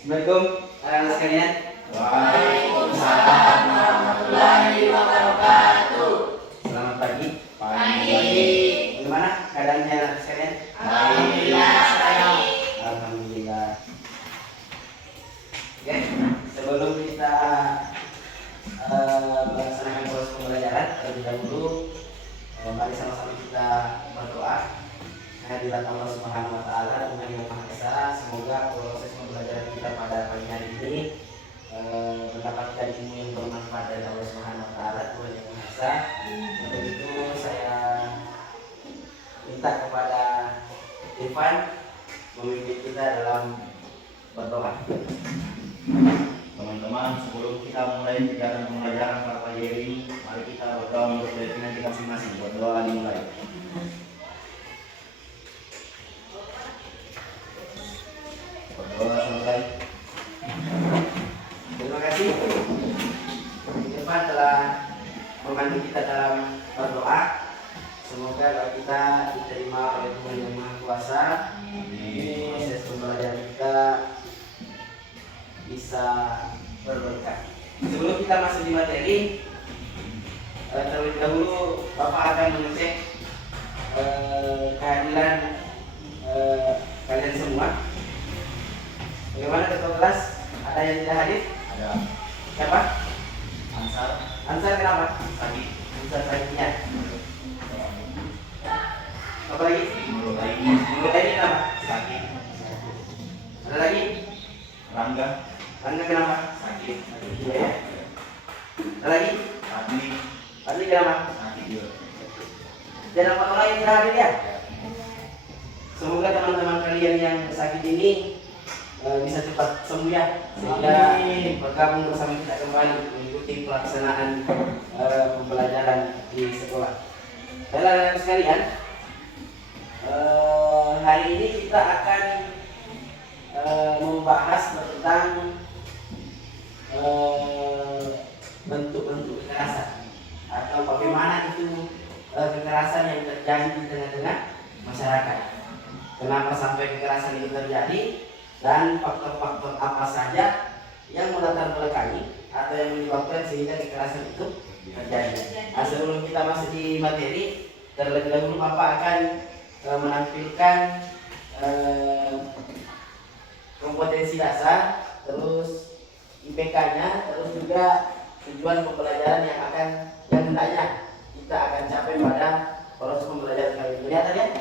Assalamualaikum anak-anak sekalian. Waalaikumsalam warahmatullahi wabarakatuh. Selamat pagi. Pagi. Gimana keadaannya anak sekalian? Alhamdulillah baik. Alhamdulillah. Oke, sebelum kita melaksanakan proses pembelajaran, terlebih dahulu mari sama-sama kita berdoa. Kehadirat Allah Subhanahu wa taala, Tuhan yang Maha Esa, semoga proses pembelajaran kita pada pagi hari ini mendapatkan ilmu yang bermanfaat dari Allah Subhanahu wa taala, Tuhan yang Maha Esa. Untuk itu saya minta kepada Irfan memimpin kita dalam berdoa. Teman-teman, sebelum kita mulai kegiatan pembelajaran pada pagi hari ini, mari kita berdoa menurut keyakinan kita masing-masing. Berdoa dimulai. Berdoa selesai. Terima kasih Irfan telah membantu kita dalam berdoa. Semoga doa kita diterima oleh Tuhan yang Maha Kuasa. Proses pembelajaran kita bisa berberkah. Sebelum kita masuk di materi, terlebih dahulu Bapak akan mengecek kehadiran kalian semua. Bagaimana ketua kelas? Ada yang tidak hadir? Ada Siapa? Ansar, Ansar kenapa? Sagi, Ansar baiknya. Apa lagi? Nurul Aini, Menurut ini kenapa? Sagi, Ada lagi? Rangga, Anda kenapa? Sagi, Iya ya. Ada lagi? Adli, Anda kenapa? Sagi juga. Dan orang lain tidak hadir ya? Semoga teman-teman kalian yang sakit ini bisa cepat sembuh ya, sehingga bergabung bersama kita kembali mengikuti pelaksanaan pembelajaran di sekolah. Baiklah sekalian, hari ini kita akan membahas tentang bentuk-bentuk kekerasan atau bagaimana itu kekerasan yang terjadi di tengah-tengah masyarakat. Kenapa sampai kekerasan itu terjadi dan faktor-faktor apa saja yang melatar belakangi atau yang menyebabkan sehingga kekerasan itu terjadi. Nah, sebelum kita masuk di materi, terlebih dahulu Bapak akan menampilkan kompetensi dasar, terus IPK-nya, terus juga tujuan pembelajaran yang hendaknya kita akan capai pada proses pembelajaran kali ini. Kelihatan ya?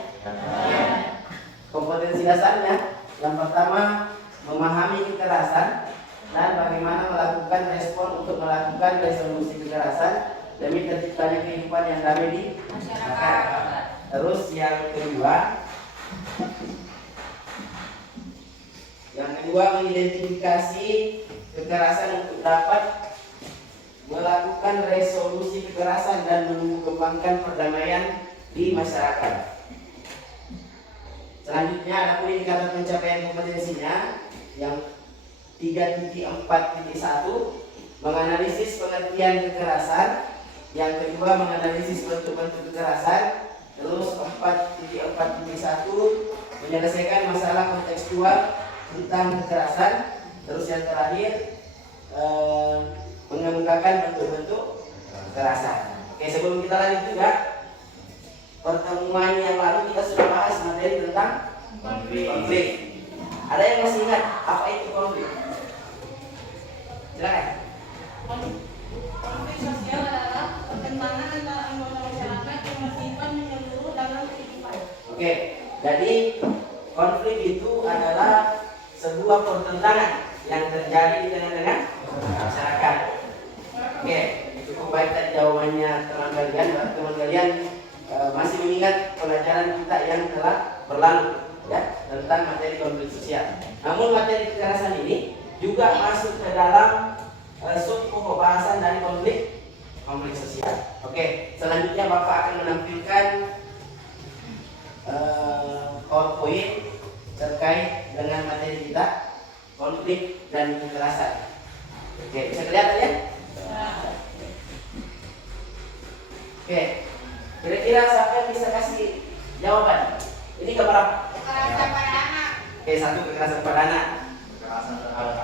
Kompetensi dasarnya yang pertama, memahami kekerasan dan bagaimana melakukan respon untuk melakukan resolusi kekerasan demi terciptanya kehidupan yang damai di masyarakat. Terus yang kedua, mengidentifikasi kekerasan untuk dapat melakukan resolusi kekerasan dan mengembangkan perdamaian di masyarakat. Selanjutnya ada pun indikator pencapaian kompetensinya yang 3.4.1, menganalisis pengertian kekerasan. Yang kedua, menganalisis bentuk-bentuk kekerasan. Terus 4.4.1, menyelesaikan masalah kontekstual tentang kekerasan. Terus yang terakhir, mengemukakan bentuk-bentuk kekerasan. Oke, sebelum kita lanjut juga, pertemuan yang lalu kita sudah bahas materi tentang konflik. Ada yang masih ingat apa itu konflik? Silakan. Konflik sosial adalah pertentangan antara anggota masyarakat yang bersifat menyeluruh dalam kehidupan. Oke, jadi konflik itu adalah sebuah pertentangan yang terjadi di tengah-tengah masyarakat. Oke, cukup baik tadi jawabannya teman kalian masih mengingat pelajaran kita yang telah berlalu ya tentang materi konflik sosial. Namun materi kekerasan ini juga masuk ke dalam sub pokok bahasan dari konflik sosial. Oke, selanjutnya Bapak akan menampilkan PowerPoint terkait dengan materi kita konflik dan kekerasan. Oke, bisa kelihatan ya? Oke, kira-kira siapa yang bisa kasih jawaban? Ini gambar apa? Kekerasan pada anak. Oke, satu kekerasan pada anak. Kekerasan terhadap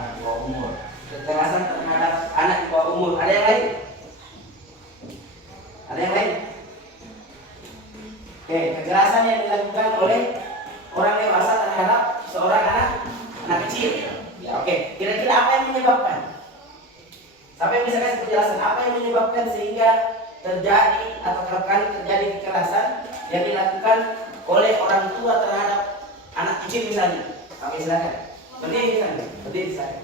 umur. Ada yang lain? Ada yang lain? Oke, kekerasan yang dilakukan oleh orang dewasa terhadap seorang anak kecil. Ya, oke. Kira-kira apa yang menyebabkan? Siapa yang bisa kasih penjelasan apa yang menyebabkan sehingga terjadi atau kerap kali terjadi kekerasan yang dilakukan oleh orang tua terhadap anak kecil misalnya? Oke, silakan. Berdiri misalnya. Berdiri misalnya.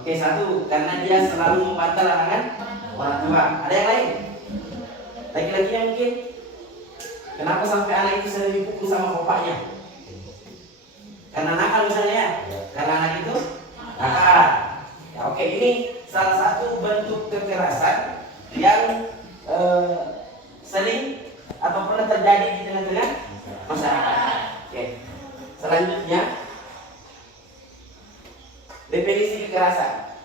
Oke, satu, karena dia selalu membantah larangan orang tua. Ada yang lain? Laki-lakinya mungkin? Kenapa sampai anak itu sering dipukul sama bapaknya? Karena nakal misalnya ya? Karena anak itu nakal. Ya, oke, ini salah satu bentuk kekerasan yang sering atau pernah terjadi di tengah-tengah masyarakat. Oke. Selanjutnya, definisi kekerasan.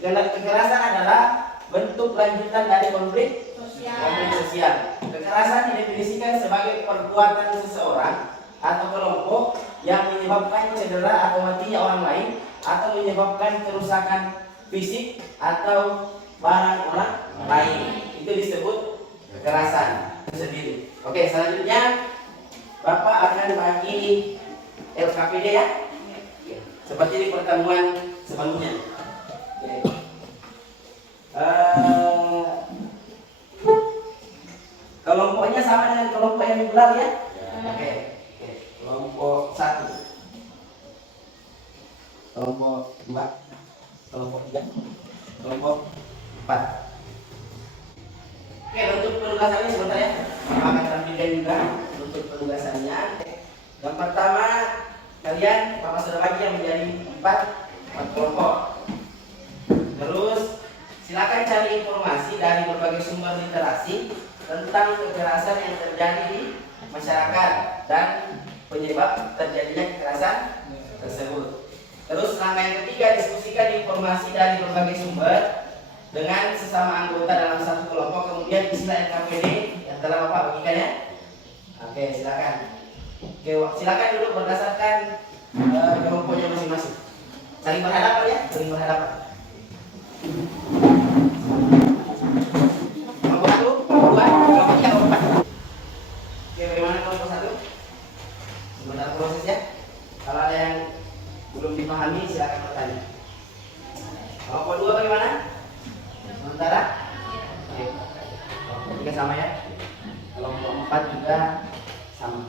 Kekerasan adalah bentuk lanjutan dari konflik sosial. Kekerasan didefinisikan sebagai perbuatan seseorang atau kelompok yang menyebabkan cedera atau matinya orang lain atau menyebabkan kerusakan fisik atau barang orang lain. Itu disebut kekerasan itu sendiri. Oke, selanjutnya Bapak akan bagi LKPD ya. Seperti di pertemuan sebelumnya. Oke. Kelompoknya sama dengan kelompok yang digelar ya? Oke. Kelompok 1, kelompok 2, kelompok 3, kelompok 4. Oke, untuk penugasannya sebentar ya. Akan tampilkan juga untuk penugasannya. Yang pertama, kalian Bapak sudah bagi yang menjadi 4 kelompok. Terus silakan cari informasi dari berbagai sumber literasi tentang kekerasan yang terjadi di masyarakat dan penyebab terjadinya kekerasan tersebut. Terus langkah yang ketiga, diskusikan informasi dari berbagai sumber dengan sesama anggota dalam satu kelompok. Kemudian isilah LKPD yang telah Bapak bagikan ya. Oke, silakan. Oke, silakan duduk berdasarkan kelompoknya masing-masing. Saling berhadapan ya, saling berhadapan. Kelompok 1, kelompok 2, kelompok 3, kelompok 4. Oke, bagaimana kelompok 1? Sebentar proses ya. Kalau ada yang belum dipahami silakan bertanya. Kelompok 2 bagaimana? Sementara? Oke. Kelompok 3 sama ya. Kelompok 4 juga sama.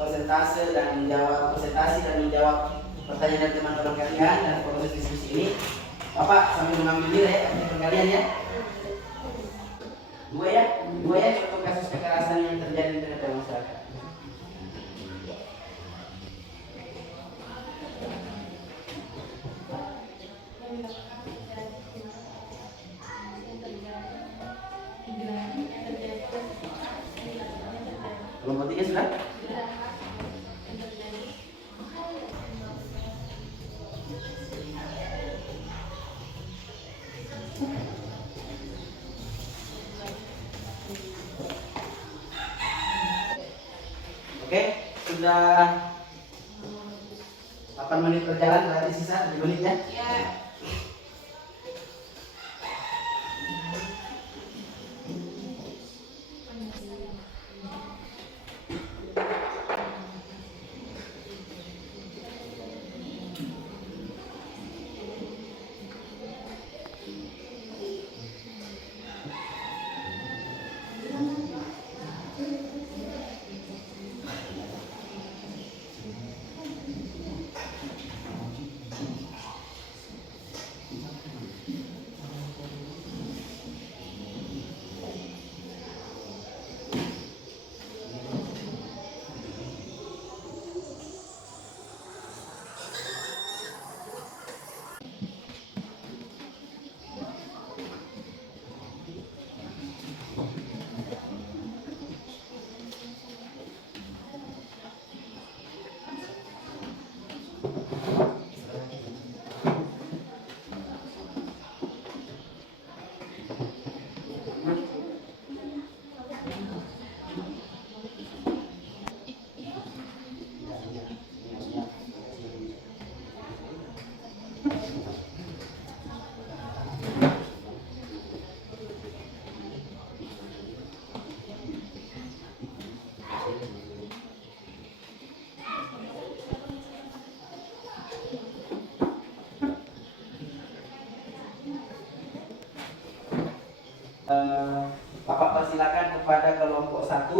Presentasi dan menjawab pertanyaan dari teman-teman kalian dan proses diskusi ini. Bapak sambil mengambil nilai ya, teman kalian ya. Dua ya contoh kasus kekerasan yang terjadi di tengah-tengah masyarakat. Kelompok 3 sudah? Oke, sudah 8 menit berjalan, berarti sisa 7 menit ya? Ya. Bapak persilakan kepada kelompok 1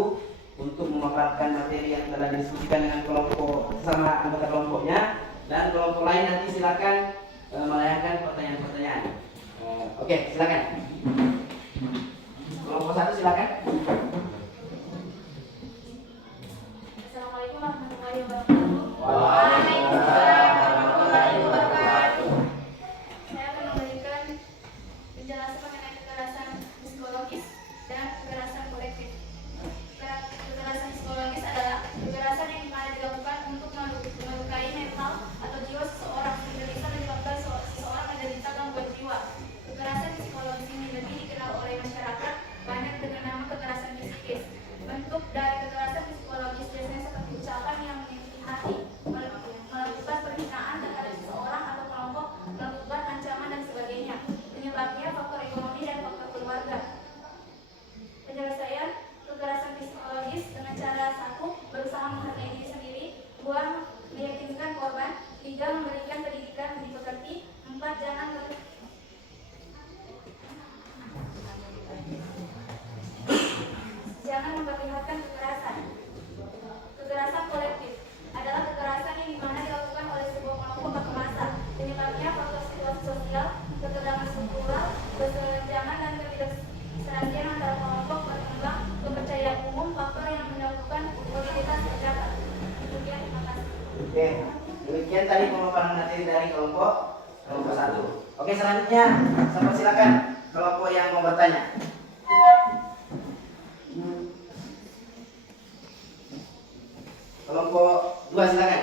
untuk memaparkan materi yang telah didiskusikan dengan kelompok sama anggota kelompoknya, dan kelompok lain nanti silakan melayangkan pertanyaan-pertanyaan. Oke, silakan. Kelompok 1 silakan. Assalamualaikum warahmatullahi wabarakatuh. Waalaikumsalam warahmatullahi wabarakatuh. Saya akan memberikan penjelasan mengenai kekerasan psikologis dan kekerasan kolektif. Kekerasan psikologis adalah kekerasan yang dimana dilakukan untuk melukai mental atau jiwa seseorang, sehingga bisa menyebabkan seseorang menderita gangguan jiwa. Kekerasan psikologis ini lebih dikenal oleh masyarakat banyak dengan nama kekerasan psikis. Bentuk dari kekerasan psikologis biasanya seperti ucapan yang menyakiti hati, melakukan penghinaan terhadap seseorang atau kelompok, melakukan ancaman dan sebagainya. Penyebabnya faktor ekonomi dan faktor keluarga. Penyelesaian kekerasan psikologis dengan cara 1. Berusaha menghargai diri sendiri, 2. Meyakinkan korban, 3. Memberikan pendidikan dimengerti, 4. Jangan memperlihatkan kekerasan. Kekerasan kolektif adalah kekerasan yang dimana dilakukan oleh sebuah kelompok atau massa. Penyebabnya faktor situasi sosial, ketegangan struktural, kesenjangan dan ketidakserasian antara kelompok berkembang, kepercayaan umum, faktor yang melakukan mobilitas terdapat. Demikian, terima kasih. Oke, demikian tadi pemaparan materi dari kelompok 1. Oke, selanjutnya sama silakan kelompok yang mau bertanya. Kelompok 2 silakan.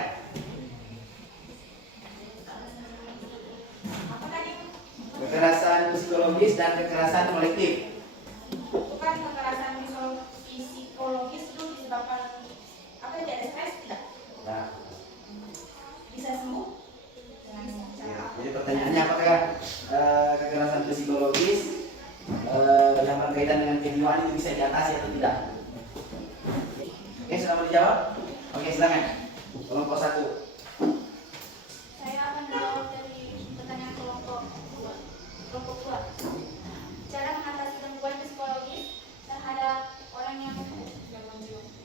Apa tadi? Kekerasan psikologis dan kekerasan kolektif. Bukan kekerasan psikologis itu disebabkan apa ya, ada stres tidak? Nah, Bisa sembuh dengan cara apa? jadi pertanyaannya apakah kekerasan psikologis yang berkaitan dengan kejiwaan itu bisa diatasi atau tidak? Oke, sudah mau dijawab? Oke, silakan. Kelompok 1. Saya akan menjawab dari pertanyaan kelompok 2. Cara mengatasi gangguan psikologis terhadap orang yang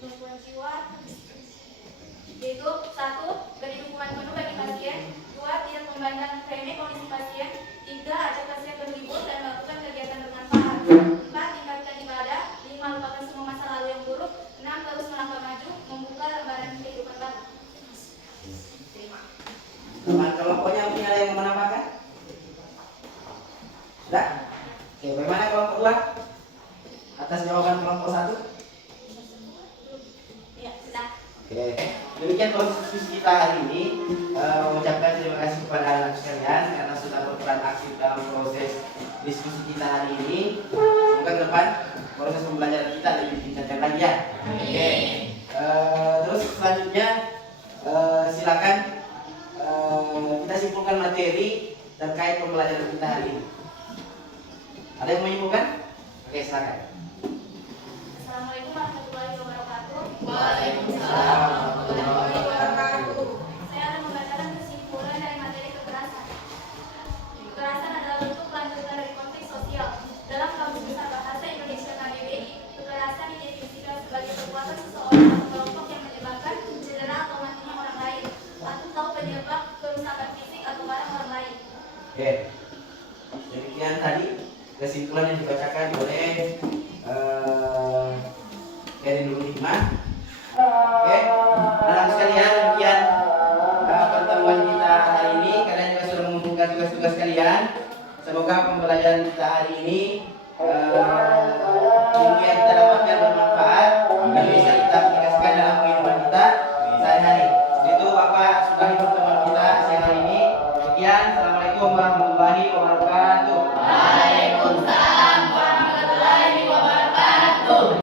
gangguan jiwa yaitu 1. Beri dukungan penuh bagi pasien, 2. Tidak memandang remeh kondisi pasien, 3. Ajak pasien berlibur dan melakukan kegiatan bermanfaat, 4. Tingkatkan ibadah, 5. Lupakan semua masa lalu yang buruk, 6. Terus melangkah maju, membuka lembaran kehidupan baru. Teman kelompoknya mungkin ada yang mau menambahkan? Sudah? Oke, bagaimana kelompok 2? Atas jawaban kelompok 1? Ya, sudah. Oke, demikian proses diskusi kita hari ini. Mengucapkan terima kasih kepada anak sekalian karena sudah berperan aktif dalam proses diskusi kita hari ini. Semoga ke depan proses pembelajaran kita lebih ditingkatkan lagi ya. Oke. Terus selanjutnya silakan kita simpulkan materi terkait pembelajaran kita hari ini. Ada yang mau menyimpulkan? Oke, silakan. Assalamualaikum warahmatullahi wabarakatuh. Waalaikumsalam warahmatullahi wabarakatuh. Saya akan membacakan kesimpulan dari materi kekerasan. Kekerasan adalah bentuk lanjutan dari konflik sosial. Dalam Kamus Besar Bahasa Indonesia KBBI, kekerasan didefinisikan sebagai perbuatan seseorang atau kelompok yang menyebabkan cedera atau matinya orang lain, atau penyebab kerusakan fisik atau barang orang lain. Oke. Demikian tadi kesimpulan yang dibacakan oleh Erin Nurul Hikmah. Oke, anak sekalian, demikian pertemuan kita hari ini. Kalian juga sudah mengumpulkan tugas-tugas kalian. Semoga pembelajaran kita hari ini